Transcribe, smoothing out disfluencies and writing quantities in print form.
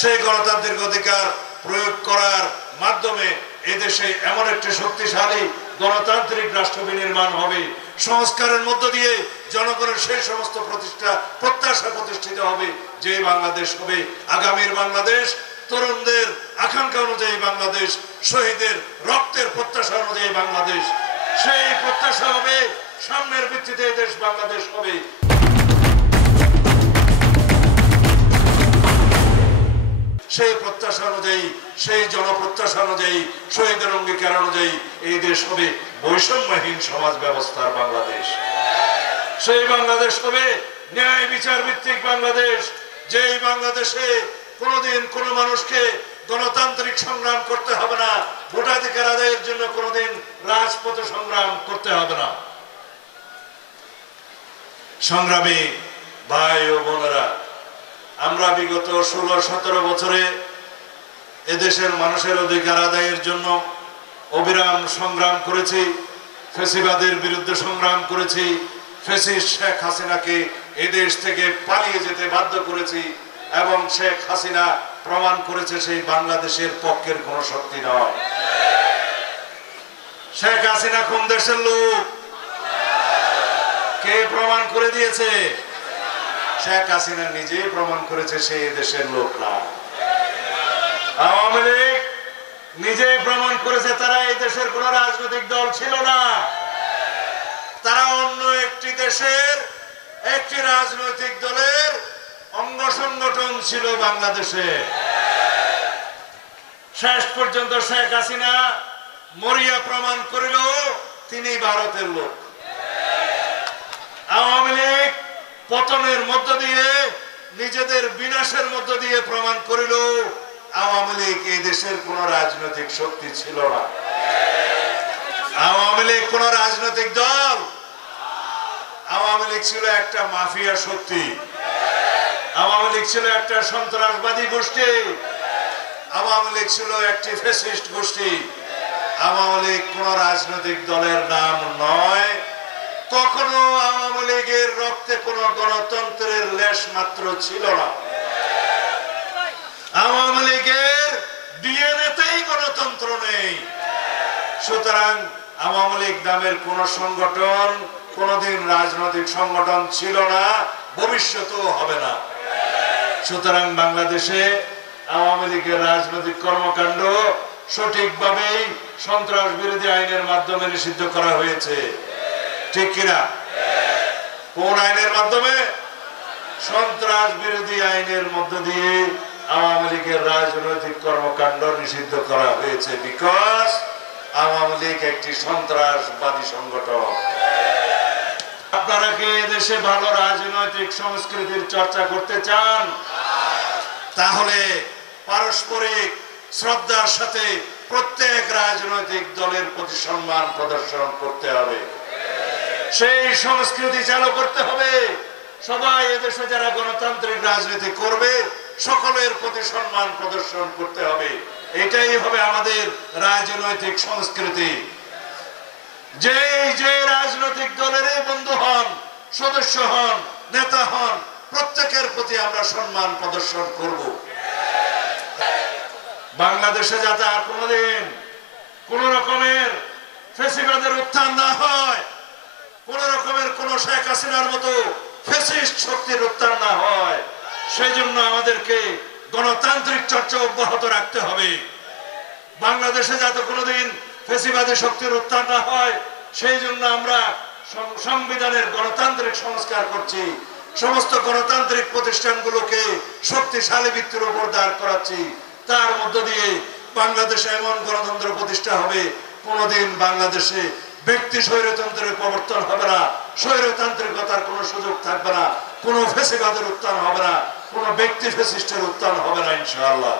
সেই গণতান্ত্রিক অধিকার প্রয়োগ করার মাধ্যমে এদেশে এমন একটি শক্তিশালী গণতান্ত্রিক রাষ্ট্র বিনির্মাণ হবে, সংস্কারের মধ্য দিয়ে জনগণের সেই সমস্ত প্রত্যাশা প্রতিষ্ঠিত হবে যে বাংলাদেশ হবে আগামীর বাংলাদেশ, তরুণদের আকাঙ্ক্ষা অনুযায়ী বাংলাদেশ, শহীদের রক্তের প্রত্যাশা অনুযায়ী বাংলাদেশ। সেই প্রত্যাশা হবে, সামনের ভিত্তিতে দেশ বাংলাদেশ হবে। সেই প্রত্যাশা অনুযায়ী, সেই জনপ্রত্যাশা অনুযায়ী, শহীদের অঙ্গীকার অনুযায়ী এই দেশ হবে বৈষম্যহীন সমাজ ব্যবস্থার বাংলাদেশ। সেই বাংলাদেশ হবে ন্যায় বিচার ভিত্তিক বাংলাদেশ, যেই বাংলাদেশে কোনোদিন কোনো মানুষকে গণতান্ত্রিক সংগ্রাম করতে হবে না, ভোটাধিকার আদায়ের জন্য কোনোদিন রাজপথে সংগ্রাম করতে হবে না। সংগ্রামী ভাই ও বোনেরা, আমরা বিগত 16-17 বছরে এদেশের মানুষের অধিকার আদায়ের জন্য অবিরাম সংগ্রাম করেছি, ফ্যাসিবাদের বিরুদ্ধে সংগ্রাম করেছি, ফ্যাসিস্ট শেখ হাসিনাকে এদেশ থেকে পালিয়ে যেতে বাধ্য করেছি এবং শেখ হাসিনা প্রমাণ করেছে সেই বাংলাদেশের পক্ষের কোন শক্তি নয়। শেখ হাসিনা কোন দেশের লোক? কে প্রমাণ করে দিয়েছে? শেখ হাসিনা নিজেই প্রমাণ করেছে সেই দেশের লোক না। আওয়ামী লীগ নিজেই প্রমাণ করেছে তারা এই দেশের কোন রাজনৈতিক দল ছিল না, তারা অন্য একটি দেশের একটি রাজনৈতিক দলের অঙ্গ সংগঠন ছিল বাংলাদেশে। শেষ পর্যন্ত শেখ হাসিনা মরিয়া প্রমাণ করিল তিনি ভারতের লোক। আওয়ামী লীগ পতনের মধ্য দিয়ে, নিজেদের বিনাশের মধ্য দিয়ে প্রমাণ করিল আওয়ামী লীগ এই দেশের কোন রাজনৈতিক শক্তি ছিল না। আওয়ামী লীগ কোন রাজনৈতিক দল? আওয়ামী লীগ ছিল একটা মাফিয়া শক্তি, আওয়ামী লীগ ছিল একটা সন্ত্রাসবাদী গোষ্ঠী, আওয়ামী লীগ ছিল একটি ফ্যাসিস্ট গোষ্ঠী। আওয়ামী লীগ কোন রাজনৈতিক দলের নাম নয়। কখনো আওয়ামী লীগের রক্তে কোন গণতন্ত্রের লেশ মাত্র ছিল না। আওয়ামী লীগের ডিএনএতেই গণতন্ত্র নেই। সুতরাং আওয়ামী লীগ নামের কোন সংগঠন কোনদিন রাজনৈতিক সংগঠন ছিল না, ভবিষ্যতেও হবে না। সুতরাং বাংলাদেশে আওয়ামী লীগের রাজনৈতিক কর্মকাণ্ড সঠিকভাবেই সন্ত্রাস বিরোধী আইনের মাধ্যমে নিষিদ্ধ করা হয়েছে, ঠিক কিনা? কোন আইনের মাধ্যমে? সন্ত্রাস বিরোধী আইনের মধ্য দিয়ে আওয়ামী লীগের রাজনৈতিক কর্মকাণ্ড নিষিদ্ধ করা হয়েছে, বিকজ আওয়ামী লীগ একটি সন্ত্রাসবাদী সংগঠন। আপনারা কি দেশে ভালো রাজনৈতিক সংস্কৃতির চর্চা করতে চান? তাহলে পারস্পরিক শ্রদ্ধার সাথে প্রত্যেক রাজনৈতিক দলের প্রতি সম্মান প্রদর্শন করতে হবে, সেই সংস্কৃতি চালু করতে হবে। সবাই এদেশে যারা গণতান্ত্রিক রাজনীতি করবে সকলের প্রতি সম্মান প্রদর্শন করতে হবে। এটাই হবে আমাদের রাজনৈতিক সংস্কৃতি। যে রাজনৈতিক দলেরই বন্ধু হন, সদস্য হন, নেতা হন, প্রত্যেকের প্রতি আমরা সম্মান প্রদর্শন করব। বাংলাদেশে যাতে আর কোনদিন কোন রকমের ফ্যাসিবাদের উত্থান না হয়, কোন রকমের কোন শেখ হাসিনার মতো ফ্যাসিস্ট শক্তির উত্থান না হয়, সেই জন্য আমাদেরকে গণতান্ত্রিক চর্চা অব্যাহত রাখতে হবে। বাংলাদেশে যাতে কোনোদিন ফ্যাসিবাদী শক্তির উত্থান না হয়, সেই জন্য আমরা সংবিধানের গণতান্ত্রিক সংস্কার করছি, সমস্ত গণতান্ত্রিক প্রতিষ্ঠানগুলোকে শক্তিশালী ভিত্তির উপর দাঁড় করাচ্ছি। তার মধ্য দিয়ে বাংলাদেশে এমন গণতন্ত্র প্রতিষ্ঠা হবে, কোনোদিন বাংলাদেশে ব্যক্তি স্বৈরতন্ত্রের প্রবর্তন হবে না, স্বৈরতান্ত্রিকতার কোনো সুযোগ থাকবে না, কোনো ফ্যাসিবাদের উত্থান হবে না, কোনো ব্যক্তি ফ্যাসিস্টের উত্থান হবে না ইনশাআল্লাহ।